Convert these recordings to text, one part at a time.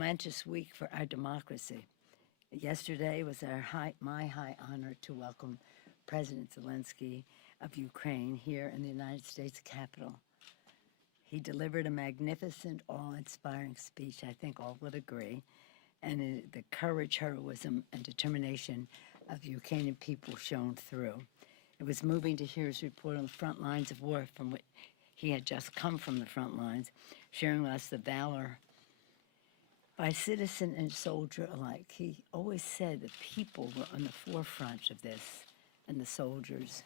momentous week for our democracy. Yesterday was my high honor to welcome President Zelensky of Ukraine here in the United States Capitol. He delivered a magnificent, awe-inspiring speech, I think all would agree, and the courage, heroism, and determination of the Ukrainian people shone through. It was moving to hear his report on the front lines of war from which he had just come from the front lines, sharing with us the valor by citizen and soldier alike. He always said the people were on the forefront of this, and the soldiers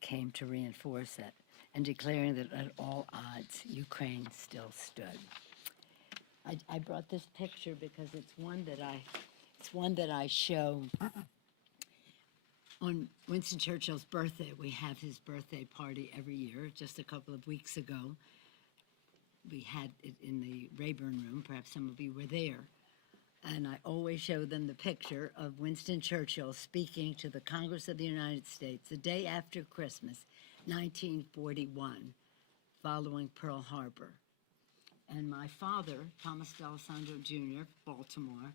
came to reinforce it, and declaring that at all odds, Ukraine still stood. I brought this picture because it's one that I show on Winston Churchill's birthday. We have his birthday party every year. Just a couple of weeks ago, we had it in the Rayburn Room. Perhaps some of you were there. And I always show them the picture of Winston Churchill speaking to the Congress of the United States the day after Christmas, 1941, following Pearl Harbor. And my father, Thomas D'Alessandro Jr., Baltimore,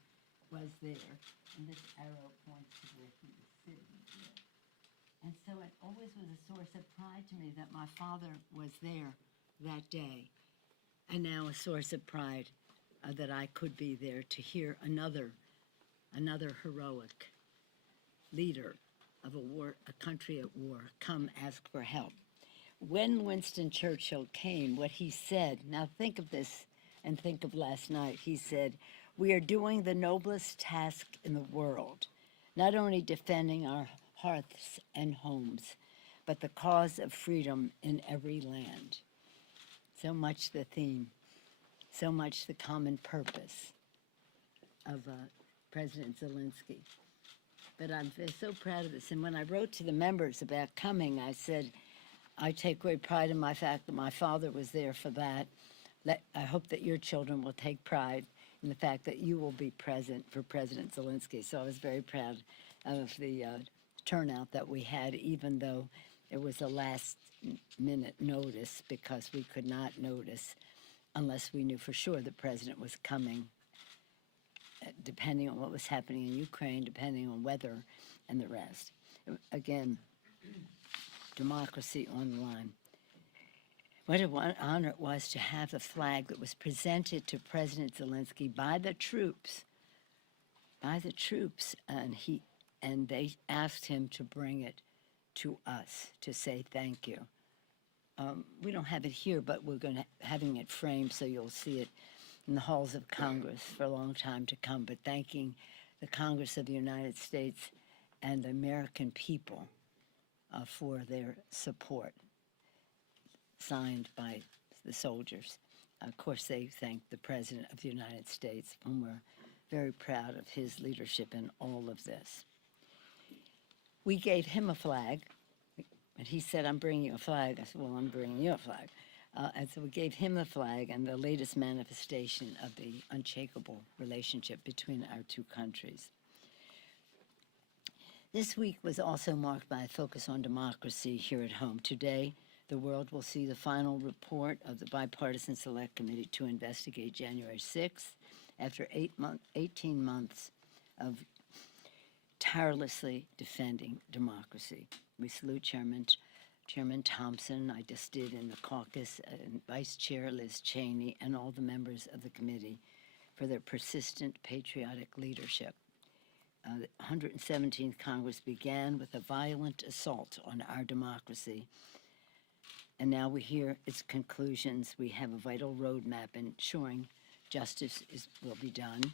was there. And this arrow points to where he was sitting here. And so it always was a source of pride to me that my father was there that day. And now a source of pride that I could be there to hear another heroic leader of a country at war, come ask for help. When Winston Churchill came, what he said, now think of this and think of last night. He said, "We are doing the noblest task in the world, not only defending our hearths and homes, but the cause of freedom in every land." So much the theme, so much the common purpose of President Zelensky. But I'm so proud of this. And when I wrote to the members about coming, I said, I take great pride in my fact that my father was there for that. I hope that your children will take pride in the fact that you will be present for President Zelensky. So I was very proud of the turnout that we had, even though it was a last-minute notice, because we could not notice unless we knew for sure the president was coming, depending on what was happening in Ukraine, depending on weather and the rest. Again, democracy on the line. What an honor it was to have the flag that was presented to President Zelensky by the troops, and they asked him to bring it to us to say thank you. We don't have it here, but we're having it framed so you'll see it in the halls of Congress for a long time to come, but thanking the Congress of the United States and the American people for their support, signed by the soldiers. Of course, they thanked the President of the United States, and we're very proud of his leadership in all of this. We gave him a flag, and he said, "I'm bringing you a flag." I said, "Well, I'm bringing you a flag." And so we gave him the flag and the latest manifestation of the unshakable relationship between our two countries. This week was also marked by a focus on democracy here at home. Today, the world will see the final report of the Bipartisan Select Committee to investigate January 6th, after 18 months of tirelessly defending democracy. We salute Chairman Thompson, I just did in the caucus, and Vice Chair Liz Cheney, and all the members of the committee for their persistent patriotic leadership. The 117th Congress began with a violent assault on our democracy, and now we hear its conclusions. We have a vital roadmap ensuring justice will be done,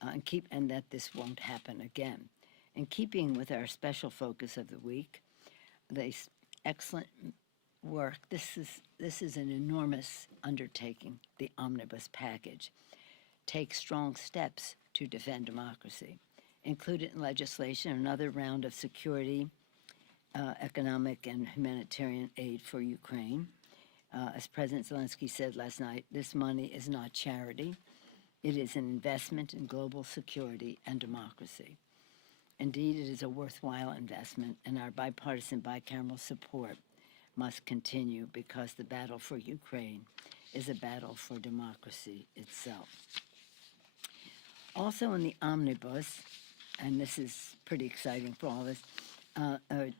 and that this won't happen again. In keeping with our special focus of the week, the excellent work. This is an enormous undertaking, the Omnibus package. Take strong steps to defend democracy. Included in legislation another round of security, economic, and humanitarian aid for Ukraine. As President Zelensky said last night, this money is not charity. It is an investment in global security and democracy. Indeed, it is a worthwhile investment, and our bipartisan bicameral support must continue because the battle for Ukraine is a battle for democracy itself. Also in the Omnibus, and this is pretty exciting for all of us,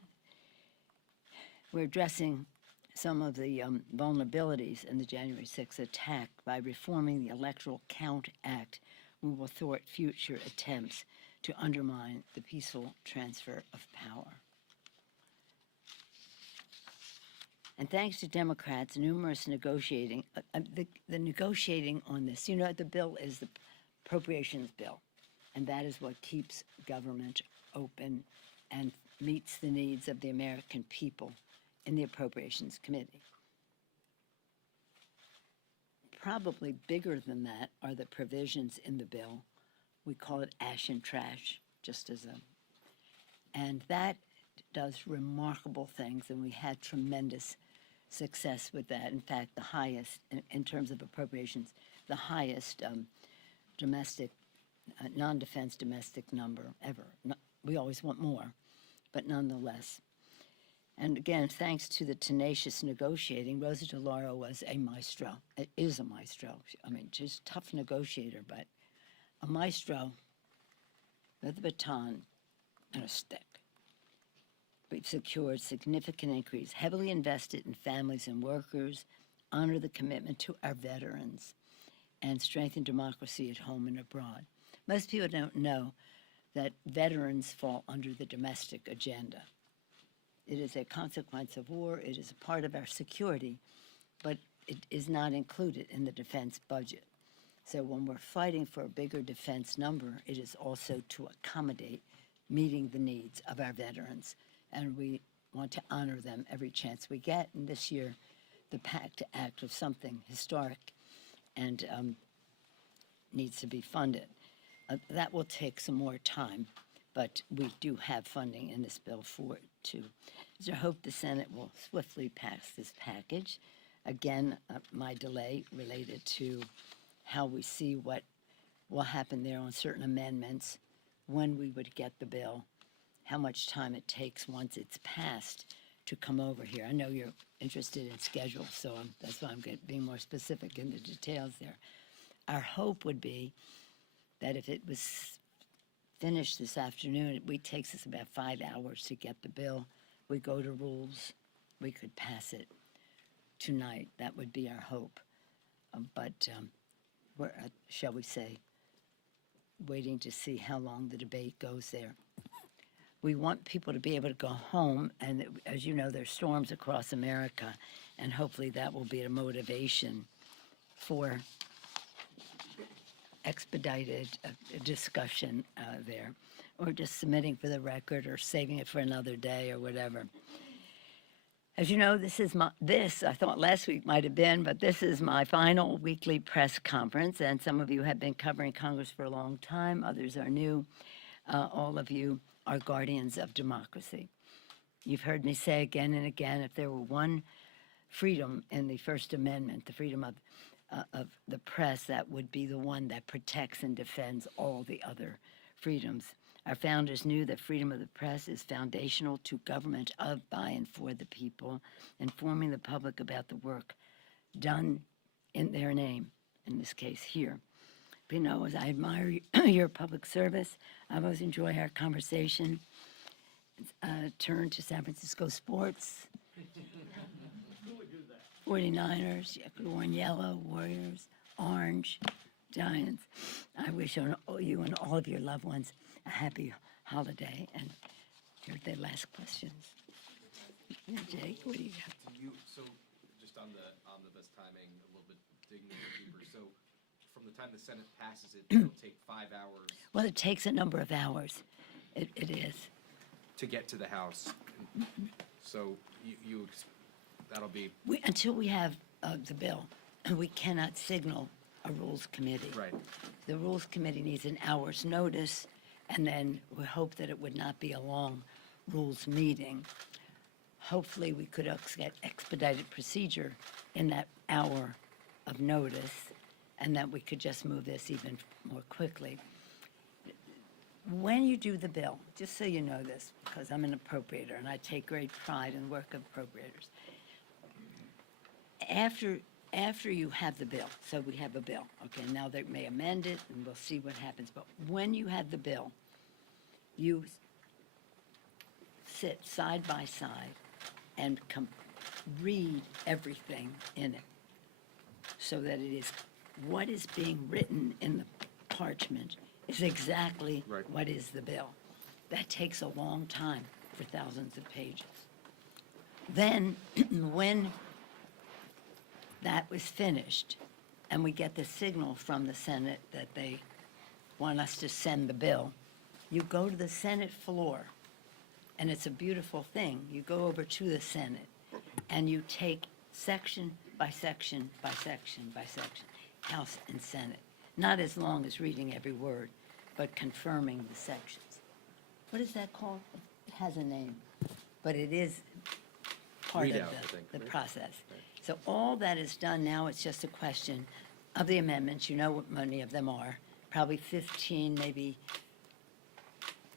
we're addressing some of the vulnerabilities in the January 6th attack by reforming the Electoral Count Act. We will thwart future attempts to undermine the peaceful transfer of power. And thanks to Democrats, numerous negotiating, the negotiating on this, the bill is the appropriations bill, and that is what keeps government open and meets the needs of the American people in the Appropriations Committee. Probably bigger than that are the provisions in the bill. We call it ash and trash, and that does remarkable things, and we had tremendous success with that. In fact, the highest, in terms of appropriations, the highest domestic, non-defense domestic number ever. We always want more, but nonetheless. And again, thanks to the tenacious negotiating, Rosa DeLauro was a maestro. It is a maestro. I mean, she's a tough negotiator, but a maestro with a baton and a stick. We've secured significant increase, heavily invested in families and workers, honor the commitment to our veterans, and strengthen democracy at home and abroad. Most people don't know that veterans fall under the domestic agenda. It is a consequence of war, it is a part of our security, but it is not included in the defense budget. So when we're fighting for a bigger defense number, it is also to accommodate meeting the needs of our veterans. And we want to honor them every chance we get. And this year, the PACT Act was something historic and needs to be funded. That will take some more time, but we do have funding in this bill for it too. It's our hope the Senate will swiftly pass this package. Again, my delay related to how we see what will happen there on certain amendments, when we would get the bill, how much time it takes once it's passed to come over here. I know you're interested in schedule, so that's why I'm being more specific in the details there. Our hope would be that if it was finished this afternoon, it takes us about 5 hours to get the bill. We go to rules, we could pass it tonight. That would be our hope. But we're, shall we say, waiting to see how long the debate goes there. We want people to be able to go home, and as you know, there's storms across America, and hopefully that will be a motivation for expedited discussion there, or just submitting for the record or saving it for another day or whatever. As you know, I thought last week might have been, but this is my final weekly press conference, and some of you have been covering Congress for a long time, others are new. All of you are guardians of democracy. You've heard me say again and again, if there were one freedom in the First Amendment, the freedom of the press, that would be the one that protects and defends all the other freedoms. Our founders knew that freedom of the press is foundational to government of, by, and for the people, informing the public about the work done in their name, in this case here. But as I admire your public service, I always enjoy our conversation. Turn to San Francisco sports. Who would do that? 49ers, you could have worn yellow, Warriors, orange, Giants. I wish you and all of your loved ones a happy holiday. And here are the last questions. Jake, what do you got? So just on the omnibus timing, a little bit digging a little deeper. So from the time the Senate passes it, it'll take 5 hours. Well, it takes a number of hours. It is. To get to the House. So that'll be. Until we have the bill, we cannot signal a Rules Committee. Right. The Rules Committee needs an hour's notice, and then we hope that it would not be a long Rules meeting. Hopefully, we could get expedited procedure in that hour of notice, and that we could just move this even more quickly. When you do the bill, just so you know this, because I'm an appropriator and I take great pride in the work of appropriators. After after you have the bill, so we have a bill, okay, now they may amend it, and we'll see what happens, but when you have the bill, you sit side by side and read everything in it, so that it is, what is being written in the parchment is exactly Right. what is the bill. That takes a long time for thousands of pages. Then, when that was finished, and we get the signal from the Senate that they want us to send the bill, you go to the Senate floor, and it's a beautiful thing. You go over to the Senate, and you take section by section by section by section, House and Senate. Not as long as reading every word, but confirming the sections. What is that called? It has a name, but it is part Readout, of I think, the right? process. So all that is done now, it's just a question of the amendments. You know what many of them are. Probably 15, maybe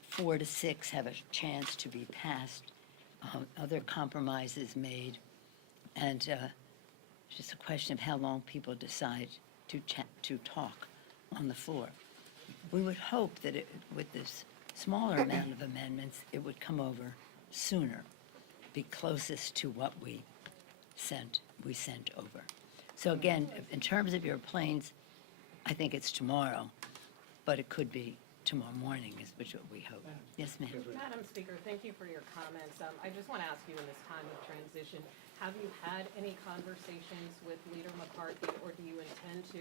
4 to 6 have a chance to be passed. Other compromises made. And it's just a question of how long people decide to talk on the floor. We would hope that with this smaller amount of amendments, it would come over sooner, be closest to what we sent over. So again, in terms of your planes, I think it's tomorrow, but it could be tomorrow morning, is what we hope. Yes, ma'am. Madam Speaker, thank you for your comments. I just want to ask you in this time of transition, have you had any conversations with Leader McCarthy, or do you intend to?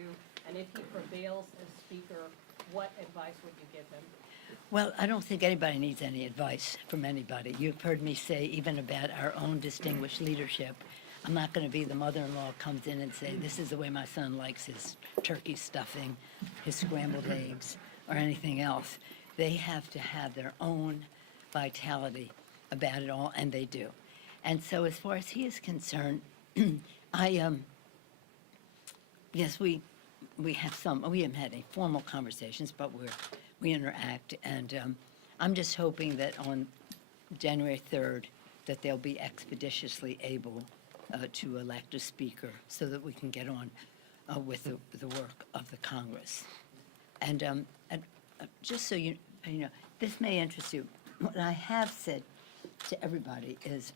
And if he prevails as Speaker, what advice would you give him? Well, I don't think anybody needs any advice from anybody. You've heard me say, even about our own distinguished leadership, I'm not going to be the mother-in-law who comes in and say, this is the way my son likes his turkey stuffing, his scrambled eggs, or anything else. They have to have their own vitality about it all, and they do. And so as far as he is concerned, yes, we haven't had any formal conversations, but we interact, and I'm just hoping that on January 3rd, that they'll be expeditiously able to elect a speaker so that we can get on with the work of the Congress. And just so you know, this may interest you. What I have said to everybody is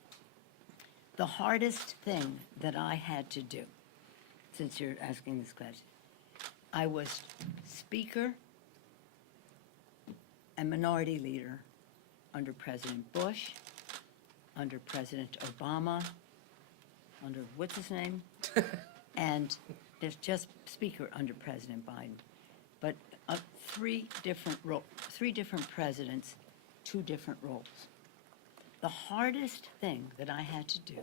the hardest thing that I had to do, since you're asking this question, I was Speaker and Minority Leader under President Bush, under President Obama, under what's his name? And there's just Speaker under President Biden. But 3 different presidents, 2 different roles. The hardest thing that I had to do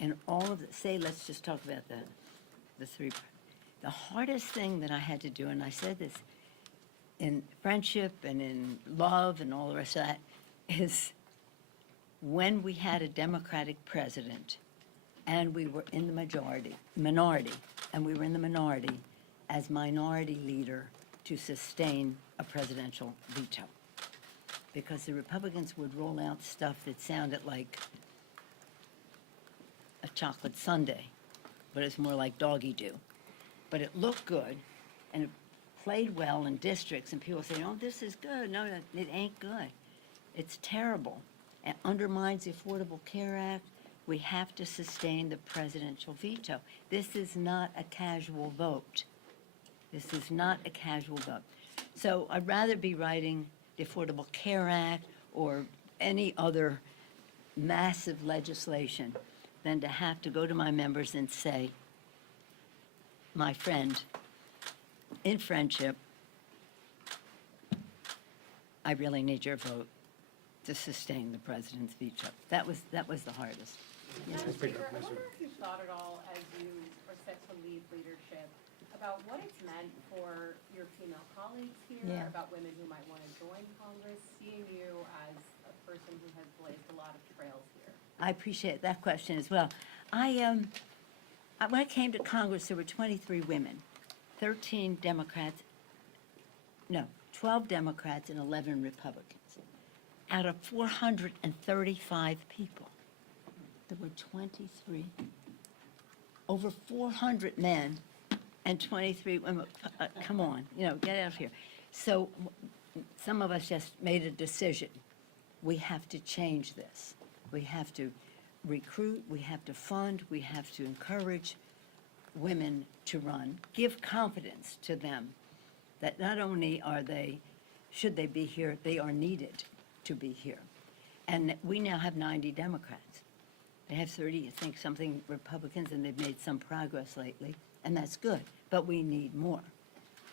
in all of the, let's just talk about the 3. The hardest thing that I had to do, and I said this in friendship and in love and all the rest of that, is when we had a Democratic president and we were in the minority, and we were in the minority as minority leader to sustain a presidential veto. Because the Republicans would roll out stuff that sounded like a chocolate sundae, but it's more like doggy do. But it looked good, and it played well in districts, and people say, oh, this is good. No, it ain't good. It's terrible. It undermines the Affordable Care Act. We have to sustain the presidential veto. This is not a casual vote. This is not a casual vote. So I'd rather be writing the Affordable Care Act or any other massive legislation than to have to go to my members and say, my friend, in friendship, I really need your vote to sustain the president's veto. That was the hardest. Madam Speaker, I wonder if you've thought at all, as you are set to lead leadership, about what it's meant for your female colleagues here, Yeah. about women who might want to join Congress, seeing you as a person who has blazed a lot of trails here. I appreciate that question as well. When I came to Congress, there were 23 women, 12 Democrats and 11 Republicans. Out of 435 people, there were 23 over 400 men and 23 women. Come on, get out of here. So some of us just made a decision. We have to change this. We have to recruit, we have to fund, we have to encourage women to run, give confidence to them that not only should they be here, they are needed to be here. And we now have 90 Democrats. They have 30, I think, something Republicans, and they've made some progress lately, and that's good. But we need more.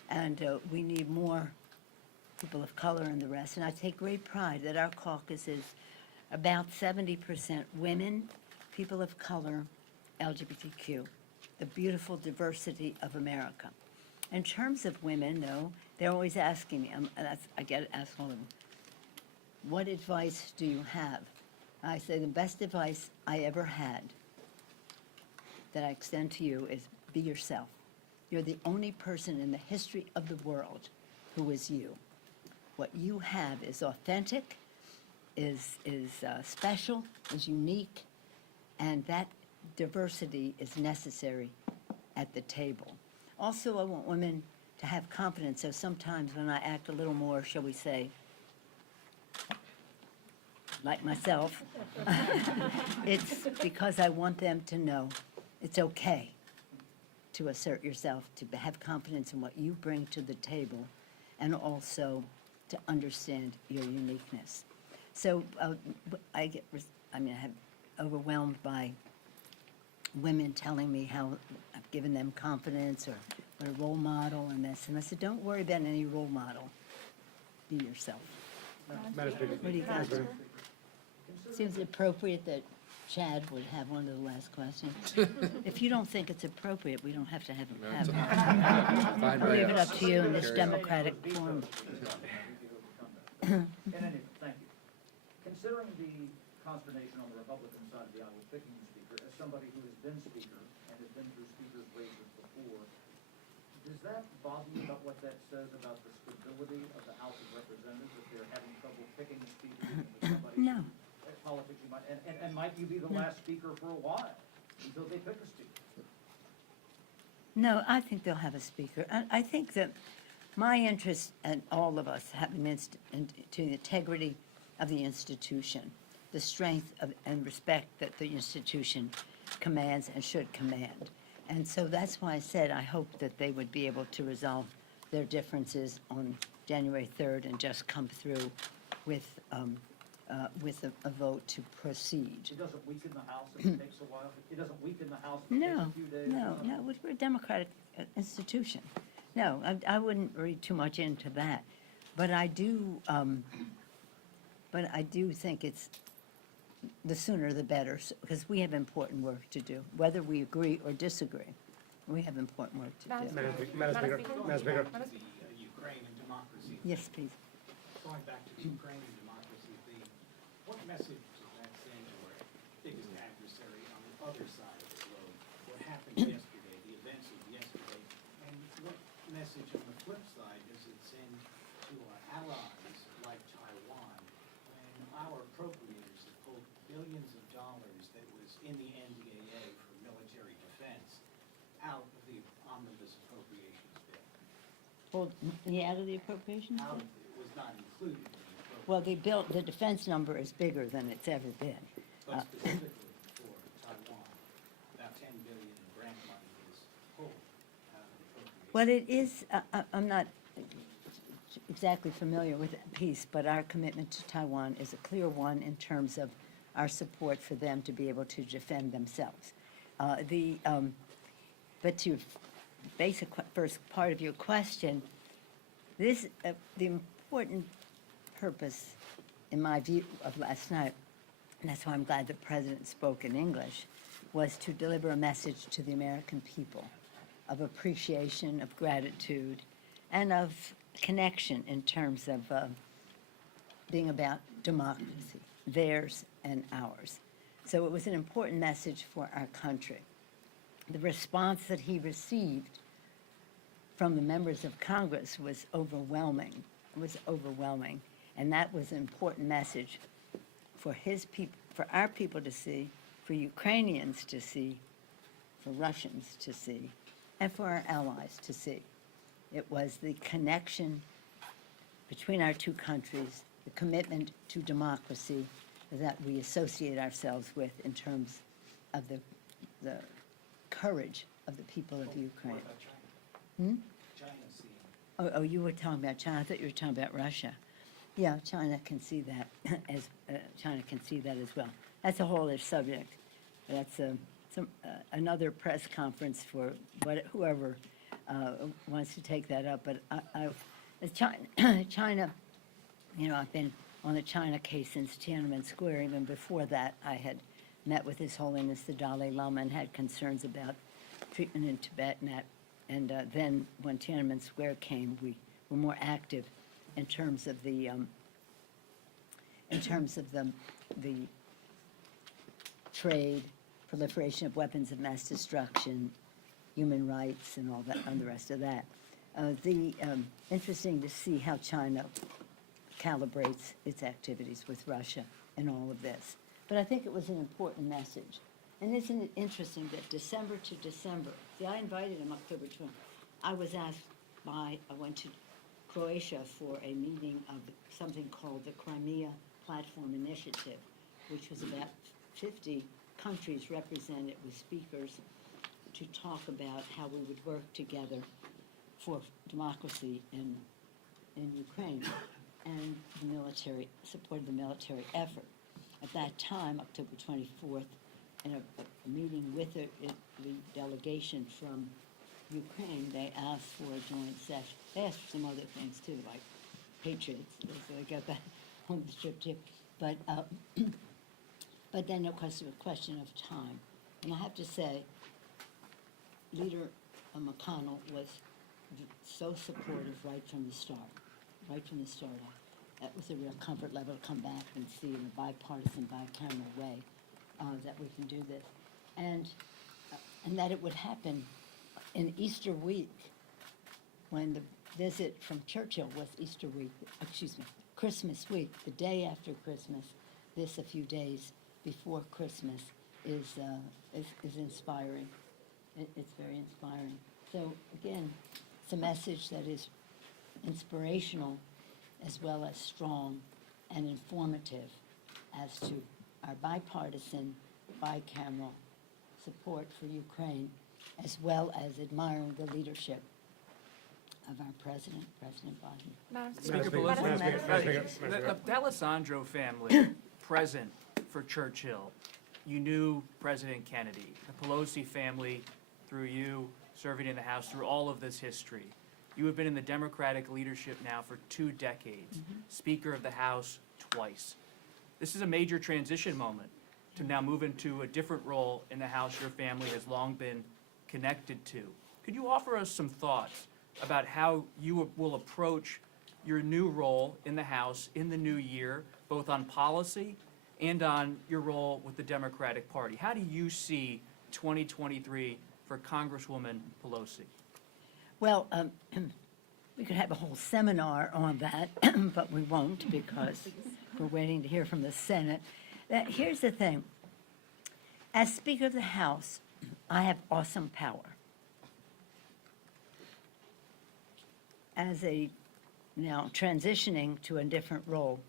And we need more people of color and the rest. And I take great pride that our caucus is about 70% women, people of color, LGBTQ, the beautiful diversity of America. In terms of women, though, they're always asking me, I get asked all of them, what advice do you have? I say the best advice I ever had that I extend to you is be yourself. You're the only person in the history of the world who is you. What you have is authentic, is special, is unique, and that diversity is necessary at the table. Also, I want women to have confidence, so sometimes when I act a little more, shall we say, like myself, it's because I want them to know it's okay to assert yourself, to have confidence in what you bring to the table, and also to understand your uniqueness. So I have overwhelmed by women telling me how I've given them confidence or what a role model and this. And I said, don't worry about any role model. Be yourself. Madam Speaker. What do you got? Seems appropriate that Chad would have one of the last questions. If you don't think it's appropriate, we don't have to have it. Fine I'll by leave it us. up to you in this democratic forum. In any event, thank you. Considering the consternation on the Republican side of the aisle picking the speaker, as somebody who has been speaker and has been through speaker's races before, does that bother you about what that says about the stability of the House of Representatives if they're having trouble picking a speaker even with somebody? No. Politics you might, and might you be the last speaker for a while until they pick a speaker? No, I think they'll have a speaker. I think that my interest, and all of us, having to the integrity of the institution, the strength and respect that the institution commands and should command. And so that's why I said I hope that they would be able to resolve their differences on January 3rd and just come through with a vote to proceed. It doesn't weaken the House if it takes a while? It doesn't weaken the House if it takes No, a few days? no, we're a democratic institution. No, I wouldn't read too much into that. But I do think it's the sooner the better, because we have important work to do, whether we agree or disagree. We have important work to do. Madam Speaker. Madam Speaker. Ukraine and democracy. Yes, please. Going back to Ukraine and democracy theme, what message does that send to our biggest adversary on the other side of the globe? What happened yesterday, the events of yesterday, and what message on the flip side does it send to our allies like Taiwan when our appropriators have pulled billions of dollars that was in the NDAA for military defense out of the Omnibus appropriations bill? Pulled out of the appropriations? Out of it was not included in the appropriations. Well, the defense number is bigger than it's ever been. But specifically for Taiwan, about $10 billion in grant money was pulled out of the appropriations. Well, it is, I'm not exactly familiar with that piece, but our commitment to Taiwan is a clear one in terms of our support for them to be able to defend themselves. But to basic first part of your question, the important purpose, in my view, of last night, and that's why I'm glad the President spoke in English, was to deliver a message to the American people of appreciation, of gratitude, and of connection in terms of being about democracy, theirs and ours. So it was an important message for our country. The response that he received from the members of Congress was overwhelming. It was overwhelming. And that was an important message for his people, for our people to see, for Ukrainians to see, for Russians to see and for our allies to see. It was the connection between our two countries, the commitment to democracy that we associate ourselves with in terms of the courage of the people of Ukraine. What about China? China seeing. Oh, you were talking about China. I thought you were talking about Russia. Yeah, China can see that China can see that as well. That's a whole other subject. That's another press conference for whoever wants to take that up. But as China, I've been on the China case since Tiananmen Square. Even before that, I had met with His Holiness the Dalai Lama and had concerns about treatment in Tibet and then when Tiananmen Square came, we were more active in terms of the trade, proliferation of weapons of mass destruction, human rights, and all that, and the rest of that. Interesting to see how China calibrates its activities with Russia in all of this. But I think it was an important message. And isn't it interesting that December to December, see, I invited him October 20. I went to Croatia for a meeting of something called the Crimea Platform Initiative, which was about 50 countries represented with speakers to talk about how we would work together for democracy in Ukraine and the military, support of the military effort. At that time, October 24th, in a meeting with the delegation from Ukraine, they asked for a joint session. They asked for some other things too, like patriots, so they got that on the trip too. But then it was a question of time. And I have to say, Leader McConnell was so supportive right from the start. That was a real comfort level to come back and see in a bipartisan, bicameral way that we can do this. And that it would happen in Easter week, when the visit from Churchill was Christmas week, the day after Christmas, this a few days before Christmas is inspiring. It's very inspiring. So again, it's a message that is inspirational as well as strong and informative as to our bipartisan, bicameral support for Ukraine, as well as admiring the leadership of our President, President Biden. Madam Speaker Speaker, Pelosi. Madam Madam Speaker, Speaker. the D'Alessandro family present for Churchill. You knew President Kennedy. The Pelosi family, through you, serving in the House through all of this history. You have been in the Democratic leadership now for 2 decades, Speaker of the House twice. This is a major transition moment to now move into a different role in the House your family has long been connected to. Could you offer us some thoughts about how you will approach your new role in the House in the new year, both on policy and on your role with the Democratic Party? How do you see 2023 for Congresswoman Pelosi? Well, we could have a whole seminar on that, but we won't because we're waiting to hear from the Senate. Here's the thing. As Speaker of the House, I have awesome power. As now transitioning to a different role,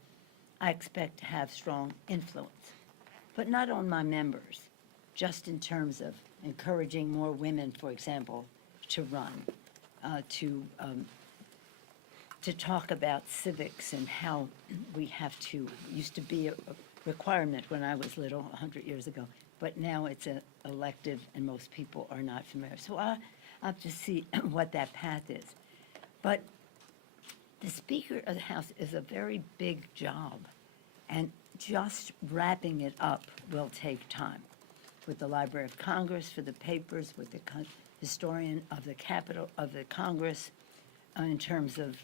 I expect to have strong influence, but not on my members, just in terms of encouraging more women, for example, to run, to talk about civics and how we have to, used to be a requirement when I was little, 100 years ago, but now it's an elective and most people are not familiar. So I have to see what that path is. But the Speaker of the House is a very big job, and just wrapping it up will take time. With the Library of Congress, for the papers, with the historian of the Capitol of the Congress, in terms of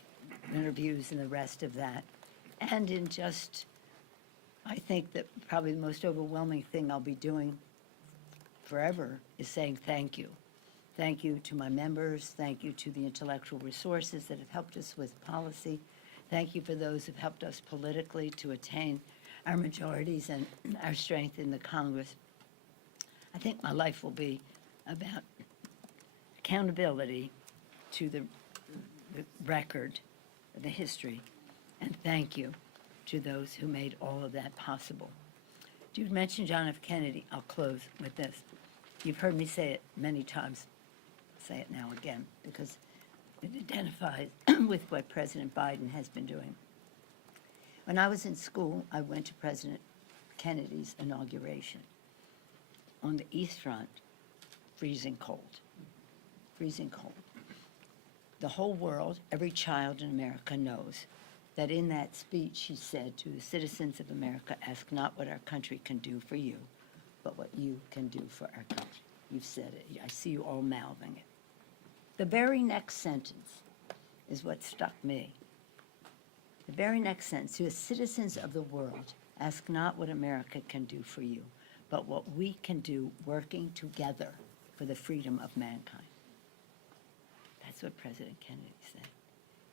interviews and the rest of that. And in just, I think that probably the most overwhelming thing I'll be doing forever is saying thank you. Thank you to my members. Thank you to the intellectual resources that have helped us with policy. Thank you for those who've helped us politically to attain our majorities and our strength in the Congress. I think my life will be about accountability to the record, the history, and thank you to those who made all of that possible. You mentioned John F. Kennedy. I'll close with this. You've heard me say it many times. Say it now again, because it identifies with what President Biden has been doing. When I was in school, I went to President Kennedy's inauguration. On the East Front, freezing cold. Freezing cold. The whole world, every child in America knows that in that speech he said to the citizens of America, ask not what our country can do for you, but what you can do for our country. You've said it. I see you all mouthing it. The very next sentence is what struck me. The very next sentence, to the citizens of the world, ask not what America can do for you, but what we can do working together for the freedom of mankind. That's what President Kennedy said.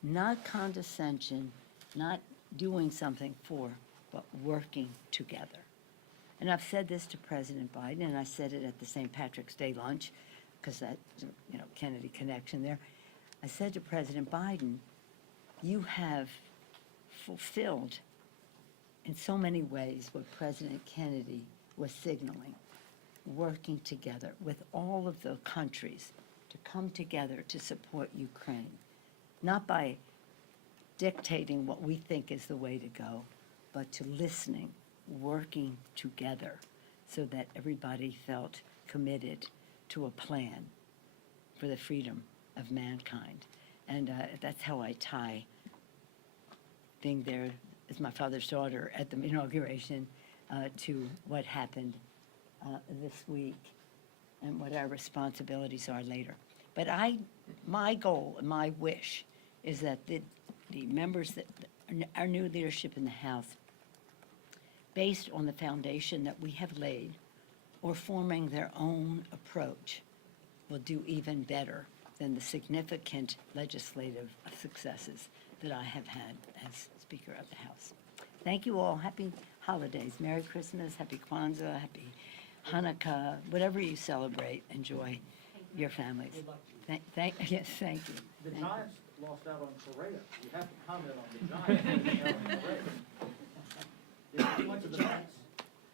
Not condescension, not doing something for, but working together. And I've said this to President Biden, and I said it at the St. Patrick's Day lunch, because that, Kennedy connection there. I said to President Biden, you have fulfilled in so many ways what President Kennedy was signaling, working together with all of the countries to come together to support Ukraine, not by dictating what we think is the way to go, but to listening, working together so that everybody felt committed to a plan for the freedom of mankind. And that's how I tie being there as my father's daughter at the inauguration to what happened this week and what our responsibilities are later. But my goal and my wish is that the members, that our new leadership in the House, based on the foundation that we have laid, or forming their own approach, will do even better than the significant legislative successes that I have had as Speaker of the House. Thank you all. Happy holidays. Merry Christmas, Happy Kwanzaa, Happy Hanukkah, whatever you celebrate, enjoy your families. Yes, thank you. The Thank you. Giants lost out on Correa. You have to comment on the Giants losing out on Correa. He went to the Mets.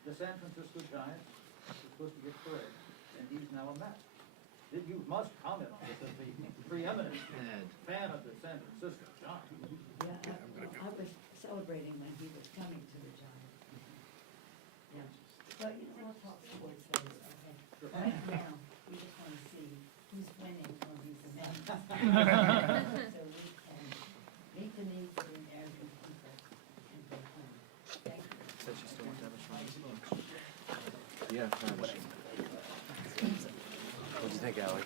The San Francisco Giants were supposed to get Correa, and he's now a Met. You must comment on this as the preeminent fan of the San Francisco Giants. Yeah, I was celebrating when he was coming to the Giants. Yeah. But, we'll talk sports later, okay? Right now, we just want to see who's winning on these events. So we can meet the needs of the American people and go home. Thank you. Said she still wants to have a strong lunch. Yeah. What'd you think, Alex?